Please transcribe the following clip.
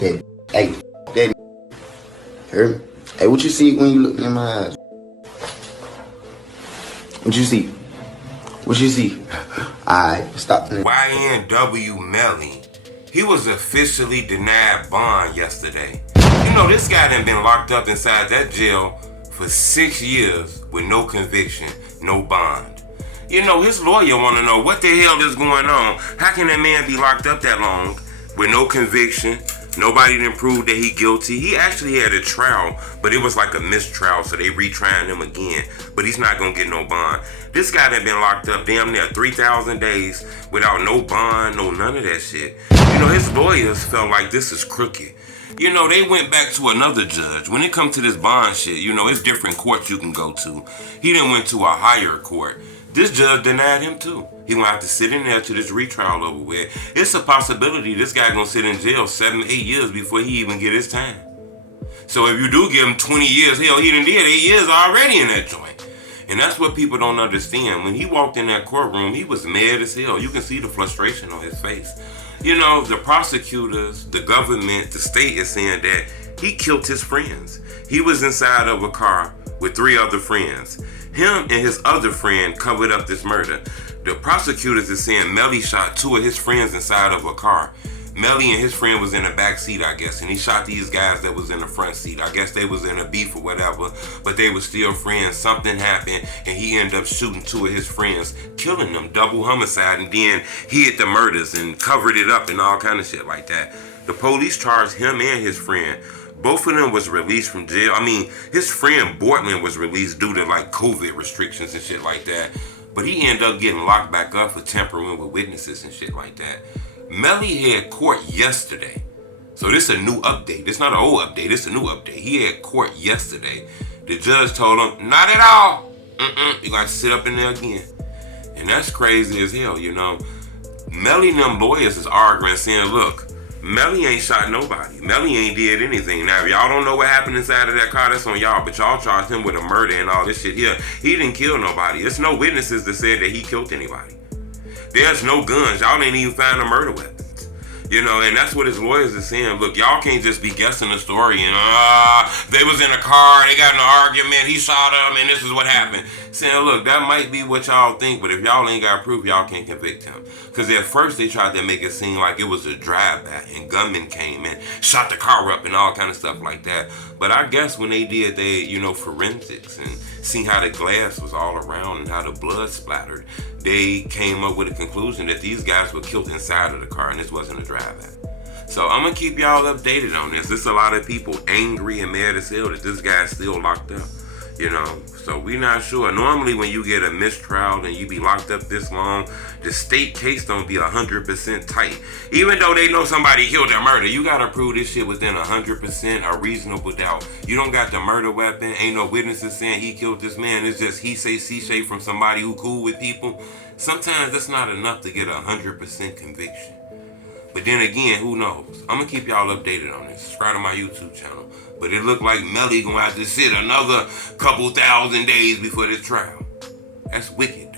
that. Hey, that. Hear me? Hey, what you see when you look in my eyes? What you see? What you see? Alright, stop. YNW Melly. He was officially denied bond yesterday. You know, this guy done been locked up inside that jail for 6 years with no conviction, no bond. You know, his lawyer want to know what the hell is going on. How can that man be locked up that long with no conviction? Nobody didn't prove that he guilty. He actually had a trial, but it was like a mistrial, so they retrying him again. But he's not going to get no bond. This guy done been locked up damn near 3,000 days without no bond, no none of that shit. You know, his lawyers felt like this is crooked. You know, they went back to another judge. When it comes to this bond shit, you know, it's different courts you can go to. He done went to a higher court. This judge denied him too. He gonna have to sit in there till this retrial over with. It's a possibility this guy gonna sit in jail 7, 8 years before he even get his time. So if you do give him 20 years, hell, he done did 8 years already in that joint. And that's what people don't understand. When he walked in that courtroom, he was mad as hell. You can see the frustration on his face. You know, the prosecutors, the government, the state is saying that he killed his friends. He was inside of a car with 3 other friends. Him and his other friend covered up this murder. The prosecutors is saying Melly shot 2 of his friends inside of a car. Melly and his friend was in the back seat, I guess, and he shot these guys that was in the front seat. I guess they was in a beef or whatever, but they were still friends. Something happened, and he ended up shooting 2 of his friends, killing them, double homicide, and then hid the murders and covered it up and all kind of shit like that. The police charged him and his friend. Both of them was released from jail. I mean, his friend Bortman was released due to like COVID restrictions and shit like that. But he ended up getting locked back up for tampering with witnesses and shit like that. Melly had court yesterday. So this is a new update. It's not an old update. It's a new update. He had court yesterday. The judge told him, not at all. You got to sit up in there again. And that's crazy as hell, you know. Melly and them lawyers is arguing saying, look, Melly ain't shot nobody. Melly ain't did anything. Now, if y'all don't know what happened inside of that car, that's on y'all. But y'all charged him with a murder and all this shit here. He didn't kill nobody. There's no witnesses that said that he killed anybody. There's no guns. Y'all ain't even find the murder weapons. You know, and that's what his lawyers are saying. Look, y'all can't just be guessing the story and, they was in a car, they got in an argument, he shot him, and this is what happened. Saying, look, that might be what y'all think, but if y'all ain't got proof, y'all can't convict him. Because at first they tried to make it seem like it was a drive-by, and gunmen came and shot the car up and all kind of stuff like that. But I guess when they did forensics and seen how the glass was all around and how the blood splattered, they came up with a conclusion that these guys were killed inside of the car and this wasn't a drive-by. So I'm going to keep y'all updated on this. There's a lot of people angry and mad as hell that this guy's still locked up. You know, so we not sure. Normally when you get a mistrial and you be locked up this long, the state case don't be 100% tight. Even though they know somebody killed their murder, you gotta prove this shit within 100% a reasonable doubt. You don't got the murder weapon, ain't no witnesses saying he killed this man. It's just he say, she say from somebody who cool with people. Sometimes that's not enough to get 100% conviction. But then again, who knows? I'm gonna keep y'all updated on this. Subscribe to my YouTube channel. But it looked like Melly gonna have to sit another couple thousand days before this trial. That's wicked.